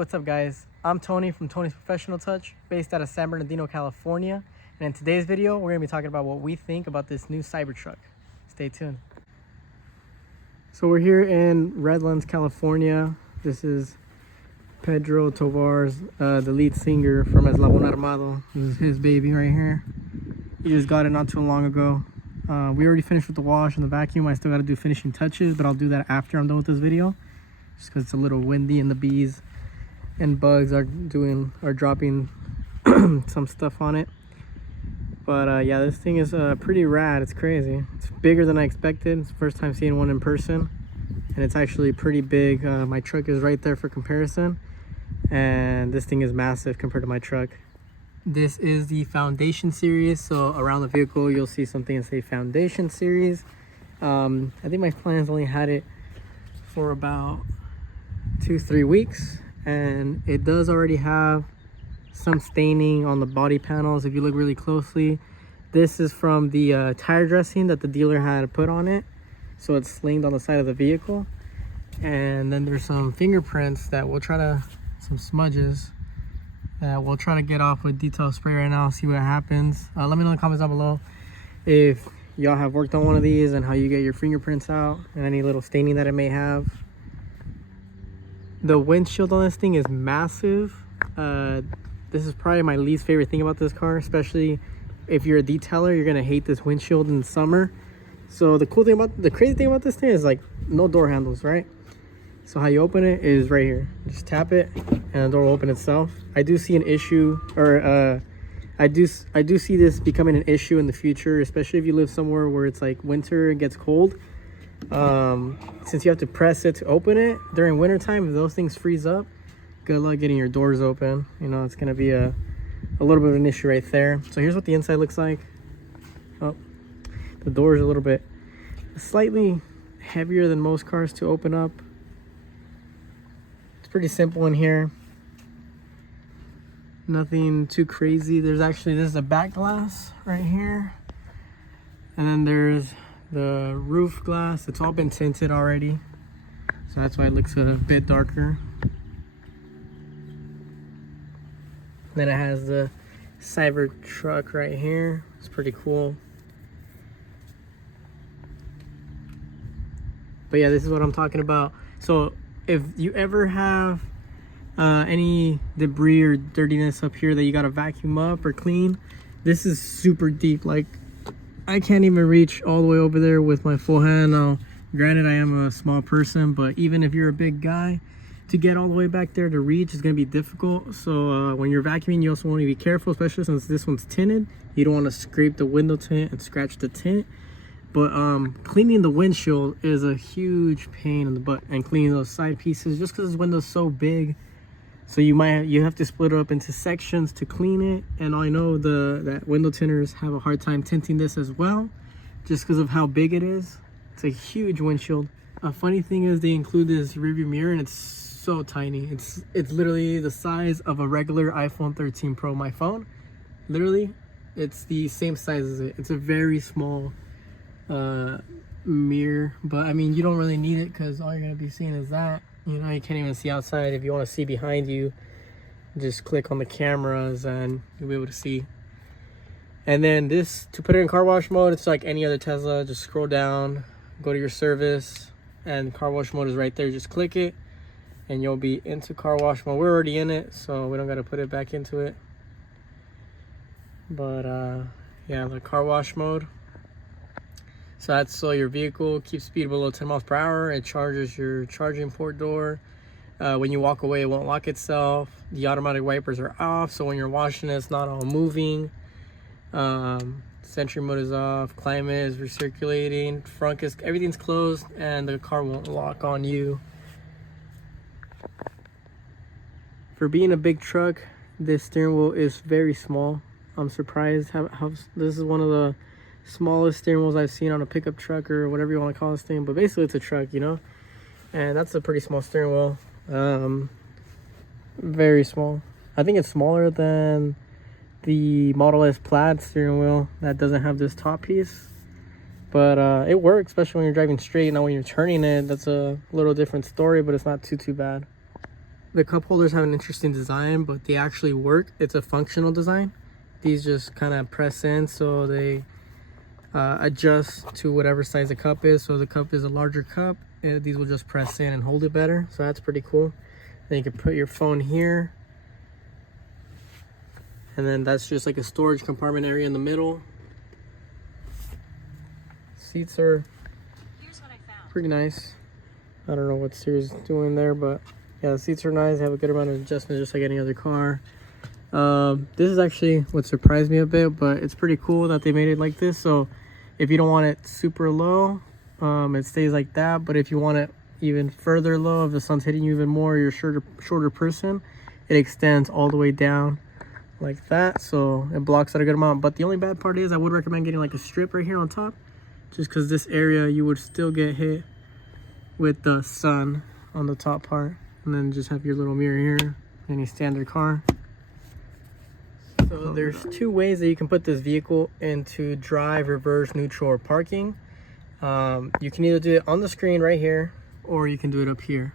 what's up guys? I'm Tony from Tony's Professional Touch, based out of San Bernardino, California. And in today's video, we're gonna be talking about what we think about this new Cybertruck. Stay tuned. So we're here in Redlands, California. This is Pedro Tovar's, the lead singer from Eslabon Armado. This is his baby right here. He just got it not too long ago. We already finished with the wash and the vacuum. I still gotta do finishing touches, but I'll do that after I'm done with this video. Just because it's a little windy and the bees and bugs are dropping some stuff on it. But yeah, this thing is pretty rad. It's crazy. It's bigger than I expected. It's the first time seeing one in person, and it's actually pretty big. My truck is right there for comparison, and this thing is massive compared to my truck. This is the Foundation series, so around the vehicle you'll see something that say Foundation series. I think my clients only had it for about 2-3 weeks, and it does already have some staining on the body panels. If you look really closely, this is from the tire dressing that the dealer had put on it, so it's slinged on the side of the vehicle. And then there's some fingerprints that we'll try to, some smudges that we'll try to get off with detail spray right now, see what happens. Let me know in the comments down below if y'all have worked on one of these and how you get your fingerprints out and any little staining that it may have. The windshield on this thing is massive. This is probably my least favorite thing about this car, especially if you're a detailer. You're gonna hate this windshield in the summer. So the crazy thing about this thing is like no door handles, right? So how you open it is right here. Just tap it and the door will open itself. I do see an issue, or I do see this becoming an issue in the future, especially if you live somewhere where it's like winter and gets cold. Since you have to press it to open it during winter time, if those things freeze up, good luck getting your doors open. You know, it's gonna be a little bit of an issue right there. So here's what the inside looks like. Oh, the door is a little bit slightly heavier than most cars to open up. It's pretty simple in here, nothing too crazy. There's actually, this is a back glass right here, and then there's the roof glass. It's all been tinted already, so that's why it looks a bit darker. Then it has the Cybertruck right here. It's pretty cool. But yeah, this is what I'm talking about. So if you ever have any debris or dirtiness up here that you gotta vacuum up or clean, this is super deep. Like, I can't even reach all the way over there with my full hand. Now, granted, I am a small person, but even if you're a big guy, to get all the way back there to reach is going to be difficult. So when you're vacuuming, you also want to be careful, especially since this one's tinted. You don't want to scrape the window tint and scratch the tint. But cleaning the windshield is a huge pain in the butt, and cleaning those side pieces, just because this window's so big. So you have to split it up into sections to clean it. And I know that window tinters have a hard time tinting this as well, just because of how big it is. It's a huge windshield. A funny thing is they include this rearview mirror, and it's so tiny. It's literally the size of a regular iPhone 13 Pro, my phone. Literally, it's the same size as it. It's a very small mirror, but I mean, you don't really need it because all you're gonna be seeing is that. You know, you can't even see outside. If you want to see behind you, just click on the cameras and you'll be able to see. And then this, to put it in car wash mode, it's like any other Tesla. Just scroll down, go to your service, and car wash mode is right there. Just click it and you'll be into car wash mode. We're already in it, so we don't got to put it back into it. But yeah, the car wash mode. So that's so your vehicle keeps speed below 10 miles per hour. It charges your charging port door. When you walk away, it won't lock itself. The automatic wipers are off, so when you're washing it, it's not all moving. Sentry mode is off. Climate is recirculating. Front is, everything's closed, and the car won't lock on you. For being a big truck, this steering wheel is very small. I'm surprised how this is one of the smallest steering wheels I've seen on a pickup truck, or whatever you want to call this thing, but basically it's a truck, you know. And that's a pretty small steering wheel. Very small. I think it's smaller than the Model S Plaid steering wheel that doesn't have this top piece. But it works, especially when you're driving straight. Now when you're turning it, that's a little different story, but it's not too bad. The cup holders have an interesting design, but they actually work. It's a functional design. These just kind of press in, so they adjust to whatever size the cup is. So the cup is a larger cup, these will just press in and hold it better. So that's pretty cool. Then you can put your phone here, and then that's just like a storage compartment area in the middle. Seats are pretty nice. I don't know what Siri's doing there, but yeah, the seats are nice. They have a good amount of adjustment, just like any other car. This is actually what surprised me a bit, but it's pretty cool that they made it like this. So if you don't want it super low, it stays like that. But if you want it even further low, if the sun's hitting you even more, you're a shorter person, it extends all the way down like that. So it blocks out a good amount. But the only bad part is I would recommend getting like a strip right here on top, just because this area you would still get hit with the sun on the top part. And then just have your little mirror here, any standard car. So there's two ways that you can put this vehicle into drive, reverse, neutral, or parking. You can either do it on the screen right here, or you can do it up here.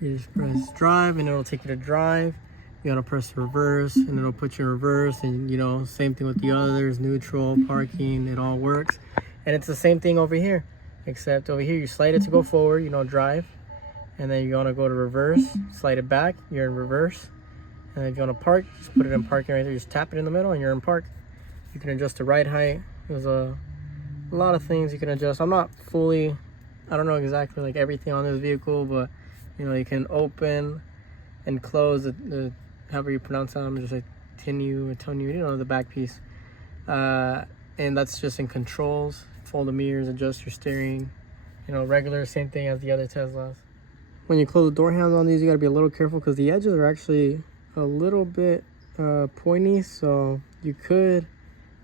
You just press drive and it'll take you to drive. You gotta press reverse and it'll put you in reverse, and you know, same thing with the others, neutral, parking, it all works. And it's the same thing over here, except over here you slide it to go forward, you know, drive. And then you want to go to reverse, slide it back, you're in reverse. And then if you want to park, just put it in parking right there, just tap it in the middle and you're in park. You can adjust the ride height. There's a lot of things you can adjust. I don't know exactly like everything on this vehicle, but you know, you can open and close the however you pronounce them, just like tonu, you know, the back piece. And that's just in controls. Fold the mirrors, adjust your steering, you know, regular, same thing as the other Teslas. When you close the door handle on these, you got to be a little careful because the edges are actually a little bit pointy, so you could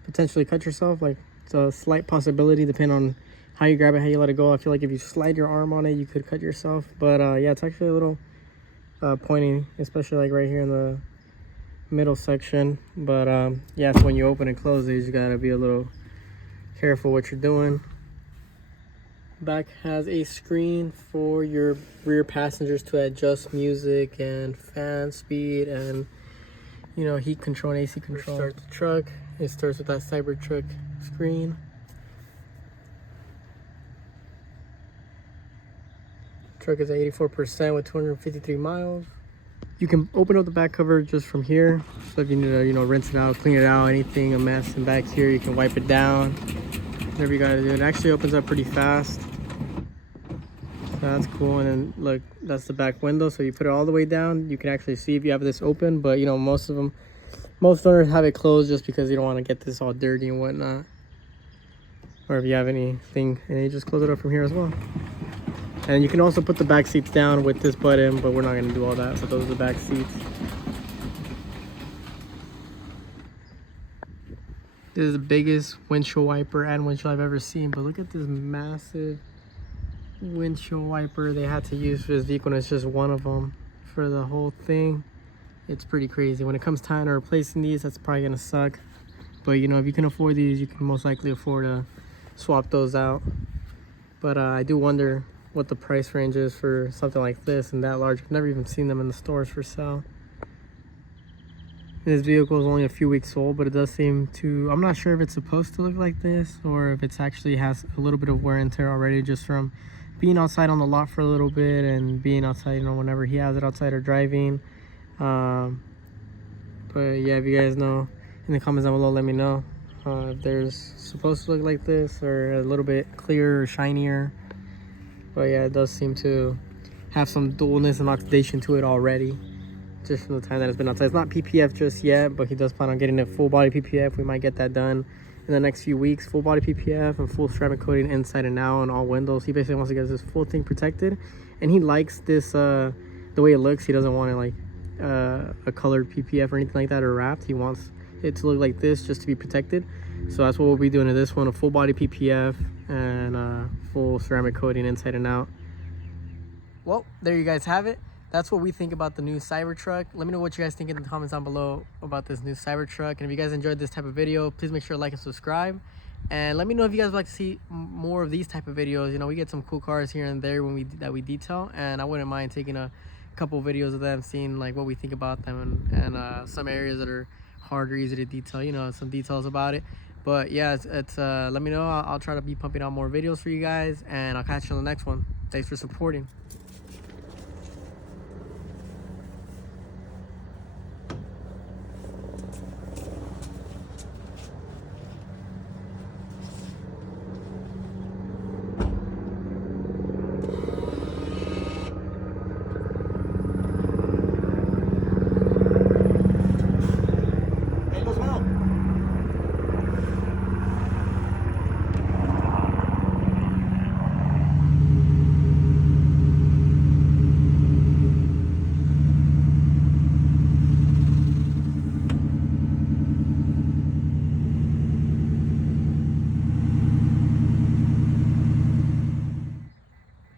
potentially cut yourself. Like, it's a slight possibility depending on how you grab it, how you let it go. I feel like if you slide your arm on it, you could cut yourself. But yeah, it's actually a little pointy, especially like right here in the middle section. But yeah, so when you open and close these, you got to be a little careful what you're doing. Back has a screen for your rear passengers to adjust music and fan speed and, you know, heat control and AC control. Start the truck. It starts with that Cybertruck screen. Truck is at 84% with 253 miles. You can open up the back cover just from here. So if you need to, you know, rinse it out, clean it out, anything a mess in back here, you can wipe it down. Whatever you gotta do. It actually opens up pretty fast. So that's cool. And then look, that's the back window. So you put it all the way down, you can actually see if you have this open. But you know, most owners have it closed just because you don't want to get this all dirty and whatnot. Or if you have anything, and you just close it up from here as well. And you can also put the back seats down with this button, but we're not going to do all that. But those are the back seats. This is the biggest windshield wiper and windshield I've ever seen. But look at this massive windshield wiper they had to use for this vehicle, and it's just one of them for the whole thing. It's pretty crazy. When it comes time to replacing these, that's probably going to suck. But you know, if you can afford these, you can most likely afford to swap those out. But I do wonder what the price range is for something like this and that large. I've never even seen them in the stores for sale. This vehicle is only a few weeks old, but it does seem to, I'm not sure if it's supposed to look like this or if it's actually has a little bit of wear and tear already just from being outside on the lot for a little bit and being outside, you know, whenever he has it outside or driving. But yeah, if you guys know, in the comments down below, let me know if there's supposed to look like this or a little bit clearer or shinier. But yeah, it does seem to have some dualness and oxidation to it already, just from the time that it's been outside. It's not PPF just yet, but he does plan on getting a full body PPF. We might get that done in the next few weeks. Full body PPF and full ceramic coating inside and out on all windows. He basically wants to get this full thing protected, and he likes this the way it looks. He doesn't want it like a colored PPF or anything like that or wrapped. He wants it to look like this just to be protected. So that's what we'll be doing to this one, a full body PPF and full ceramic coating inside and out. Well, there you guys have it. That's what we think about the new Cybertruck. Let me know what you guys think in the comments down below about this new Cybertruck. And if you guys enjoyed this type of video, please make sure to like and subscribe. And let me know if you guys would like to see more of these type of videos. You know, we get some cool cars here and there when we detail, and I wouldn't mind taking a couple videos of them, seeing like what we think about them, and some areas that are hard or easy to detail, you know, some details about it. But yeah, it's let me know. I'll try to be pumping out more videos for you guys, and I'll catch you on the next one. Thanks for supporting.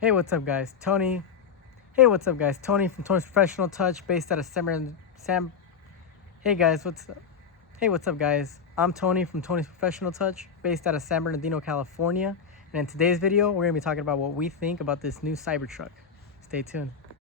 Hey, what's up guys? Tony. Hey, what's up guys? Tony from Tony's Professional Touch, based out of Hey guys, what's up? Hey, what's up guys? I'm Tony from Tony's Professional Touch, based out of San Bernardino, California. And in today's video, we're gonna be talking about what we think about this new Cybertruck. Stay tuned.